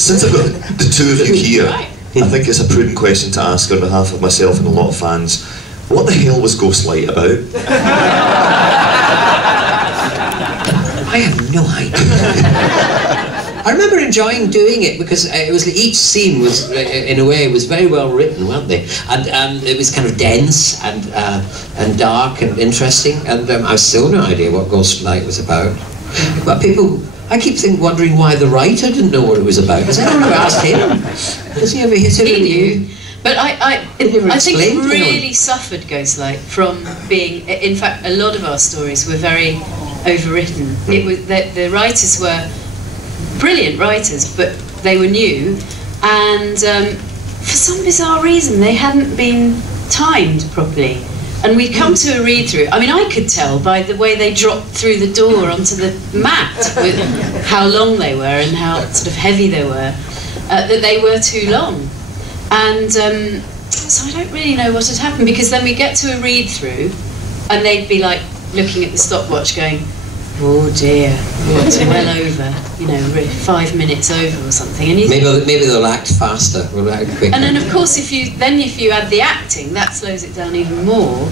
Since I've got the two of you here, I think it's a prudent question to ask on behalf of myself and a lot of fans. What the hell was Ghostlight about? I have no idea. I remember enjoying doing it because it was each scene was, in a way, was very well written, weren't they? And it was kind of dense and dark and interesting. And I still no idea what Ghostlight was about. But people, I keep wondering why the writer didn't know what it was about. Has anyone ever asked him? Has he ever hit it with you? But I think it really suffered Ghostlight from being. In fact, a lot of our stories were very overwritten. It was the writers were brilliant writers, but they were new, and for some bizarre reason they hadn't been timed properly. And we'd come to a read-through. I mean, I could tell by the way they dropped through the door onto the mat with how long they were and how sort of heavy they were, that they were too long. And so I don't really know what had happened, because then we get to a read-through and they'd be like looking at the stopwatch going, oh dear, it's well over, you know, 5 minutes over or something. And maybe they'll act faster, or act quicker. And then of course if you add the acting, that slows it down even more.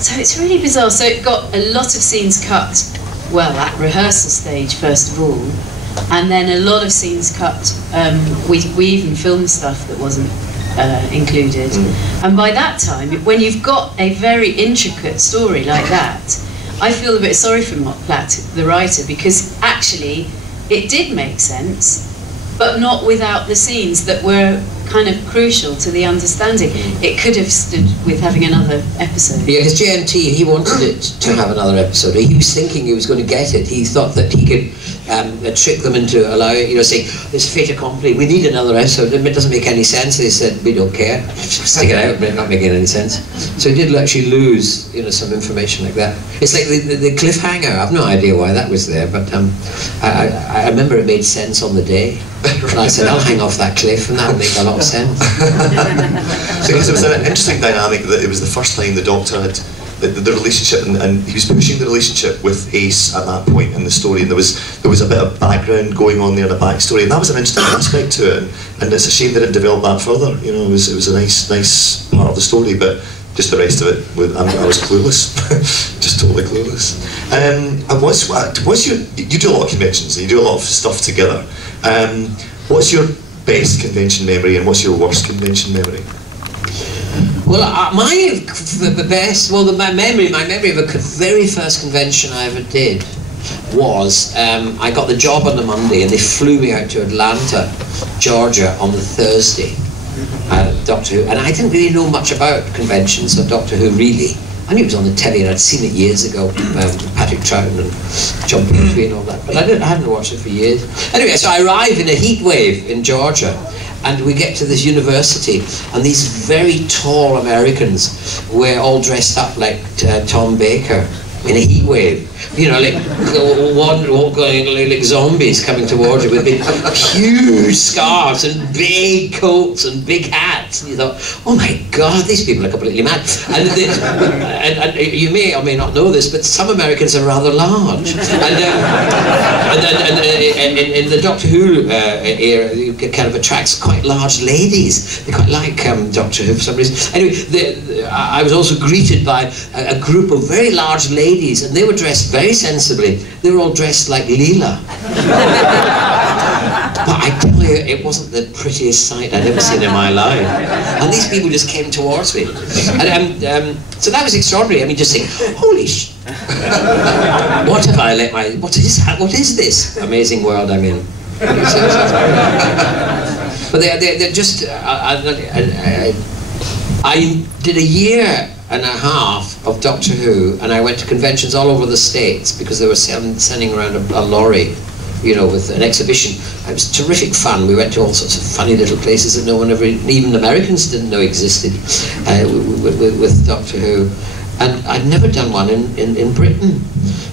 So it's really bizarre. So it got a lot of scenes cut, well, at rehearsal stage first of all, and then a lot of scenes cut. We even filmed stuff that wasn't included. And by that time, when you've got a very intricate story like that, I feel a bit sorry for Mark Platt, the writer, because actually it did make sense, but not without the scenes that were kind of crucial to the understanding. It could have stood with having another episode. Yeah, because JMT, he wanted it to have another episode. He was thinking he was going to get it. He thought that he could trick them into allowing, you know, saying, it's fait accompli, we need another episode. It doesn't make any sense. They said, we don't care. Stick it out, but it's not making any sense. So he did actually lose, you know, some information like that. It's like the cliffhanger. I've no idea why that was there, but I remember it made sense on the day. And I said, I'll hang off that cliff, and that'll make a lot of sense. So it was an interesting dynamic that it was the first time the Doctor had the relationship, and he was pushing the relationship with Ace at that point in the story, and there was a bit of background going on there, the backstory, and that was an interesting aspect to it, and it's a shame they didn't develop that further. You know, it was a nice part of the story, but just the rest of it, I was clueless, just totally clueless. And what's your, you do a lot of conventions, and you do a lot of stuff together. What's your best convention memory, and what's your worst convention memory? Well, my memory of a very first convention I ever did was, I got the job on the Monday and they flew me out to Atlanta, Georgia on the Thursday, Doctor Who, and I didn't really know much about conventions of Doctor Who really. I knew it was on the telly and I'd seen it years ago, Patrick Troughton and John Pertwee and all that, but I hadn't watched it for years. Anyway, so I arrived in a heat wave in Georgia, and we get to this university, and these very tall Americans were all dressed up like Tom Baker in a heat wave. You know, like going like zombies coming towards you with big, huge scarves and big coats and big hats. And you thought, oh my God, these people are completely mad. And you may or may not know this, but some Americans are rather large. And in the Doctor Who era, it kind of attracts quite large ladies. They quite like Doctor Who for some reason. Anyway, I was also greeted by a group of very large ladies, and they were dressed very sensibly. They were all dressed like Leela. But I tell you, it wasn't the prettiest sight I'd ever seen in my life. And these people just came towards me. And so that was extraordinary. I mean, just saying, holy sh... what have I let my... What is this amazing world I'm in? But they're just... I did a year and a half of Doctor Who, and I went to conventions all over the States because they were sending around a lorry, you know, with an exhibition. It was terrific fun. We went to all sorts of funny little places that no one ever, even Americans didn't know existed, with Doctor Who. And I'd never done one in Britain.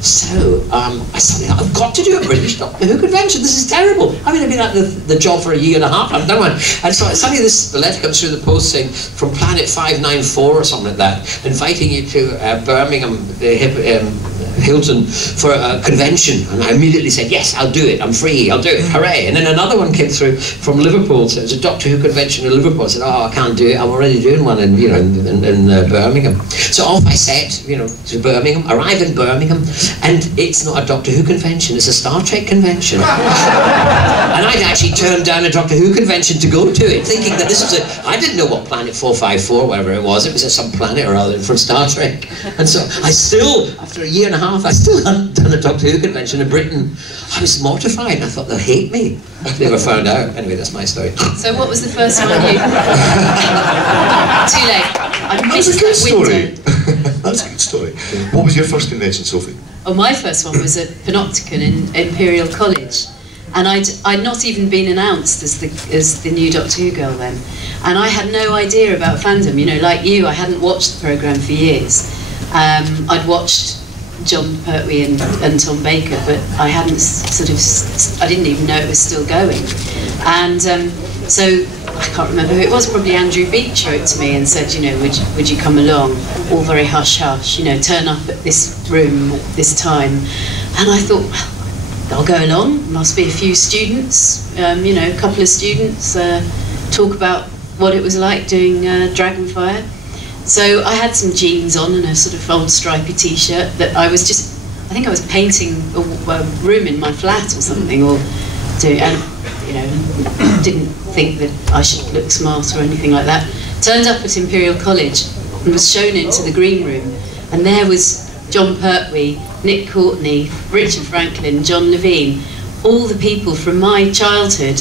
So I suddenly, I've got to do a British Doctor Who convention. This is terrible. I mean, I've been at the job for a year and a half. I've done one. And so suddenly the letter comes through the post saying, from Planet 594 or something like that, inviting you to Birmingham, the Hilton for a convention, and I immediately said, yes, I'll do it, I'm free, I'll do it, hooray. And then another one came through from Liverpool, so it was a Doctor Who convention in Liverpool. I said, oh, I can't do it, I'm already doing one in, you know, in Birmingham. So off I set, you know, to Birmingham, arrive in Birmingham, and it's not a Doctor Who convention, it's a Star Trek convention. And I'd actually turned down a Doctor Who convention to go to it, thinking that this was I didn't know what Planet 454, whatever it was some planet or other from Star Trek. And so I still, after a year and a half, I still hadn't done a Doctor Who convention in Britain. I was mortified. I thought they'll hate me. They never found out. Anyway, that's my story. So what was the first one you... Too late. I missed That's a good story. window. That's a good story. What was your first convention, Sophie? Oh, my first one was at Panopticon in Imperial College. And I'd not even been announced as the new Doctor Who girl then. And I had no idea about fandom. You know, like you, I hadn't watched the programme for years. I'd watched John Pertwee and Tom Baker, but I hadn't I didn't even know it was still going. And so I can't remember who it was, probably Andrew Beach wrote to me and said, you know, would you come along? All very hush-hush, you know, turn up at this room at this time. And I thought, well, I'll go along, must be a few students, you know, a couple of students, talk about what it was like doing Dragonfire. So I had some jeans on and a sort of old stripy t-shirt that I think I was painting a room in my flat or something, and, you know, didn't think that I should look smart or anything like that. Turned up at Imperial College and was shown into the green room, and there was John Pertwee, Nick Courtney, Richard Franklin, John Levine, all the people from my childhood.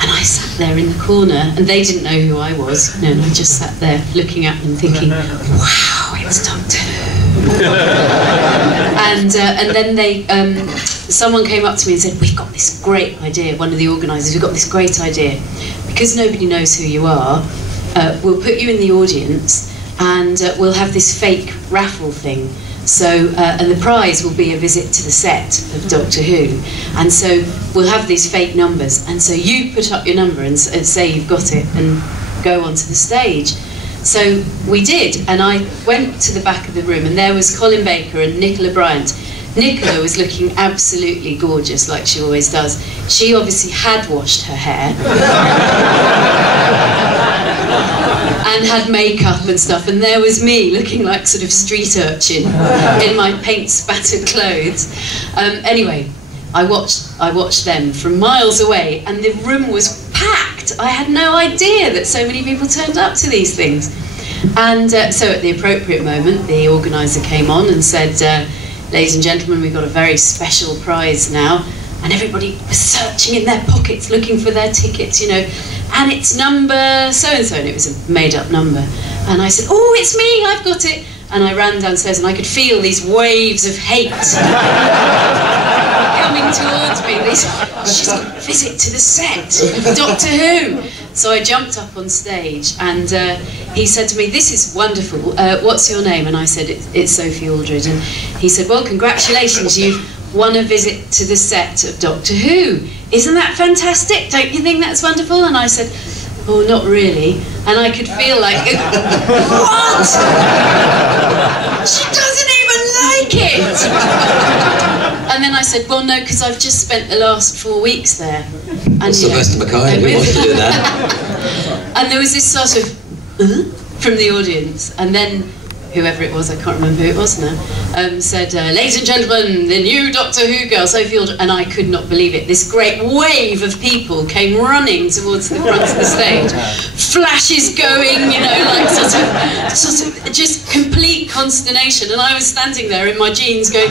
And I sat there in the corner, and they didn't know who I was. No, and I just sat there looking at them thinking, wow, it's Doctor Who. And then someone came up to me and said, we've got this great idea, one of the organisers, we've got this great idea. Because nobody knows who you are, we'll put you in the audience, and we'll have this fake raffle thing. So, and the prize will be a visit to the set of Doctor Who. And so we'll have these fake numbers. And so you put up your number and say you've got it and go onto the stage. So we did. And I went to the back of the room, and there was Colin Baker and Nicola Bryant. Nicola was looking absolutely gorgeous, like she always does. She obviously had washed her hair. And had makeup and stuff, and there was me looking like sort of street urchin in my paint-spattered clothes. Anyway, I watched them from miles away, and the room was packed. I had no idea that so many people turned up to these things. And so at the appropriate moment, the organiser came on and said, ladies and gentlemen, we've got a very special prize now. And everybody was searching in their pockets looking for their tickets, you know, and it's number so-and-so, and it was a made-up number. And I said, oh, it's me, I've got it. And I ran downstairs, and I could feel these waves of hate coming towards me. She's got a visit to the set of Doctor Who. So I jumped up on stage, and he said to me, this is wonderful, what's your name? And I said, it's Sophie Aldred. And he said, well, congratulations, you've won a visit to the set of Doctor Who. Isn't that fantastic? Don't you think that's wonderful? And I said, oh, not really. And I could feel like, what? She doesn't even like it. And then I said, well, no, because I've just spent the last 4 weeks there. And Sylvester Mcoy, who wants to do that? And there was this sort of, from the audience. And then whoever it was, I can't remember who it was now, said, ladies and gentlemen, the new Doctor Who girl, Sophie Aldred, and I could not believe it. This great wave of people came running towards the front of the stage, flashes going, you know, like sort of just complete consternation, and I was standing there in my jeans going,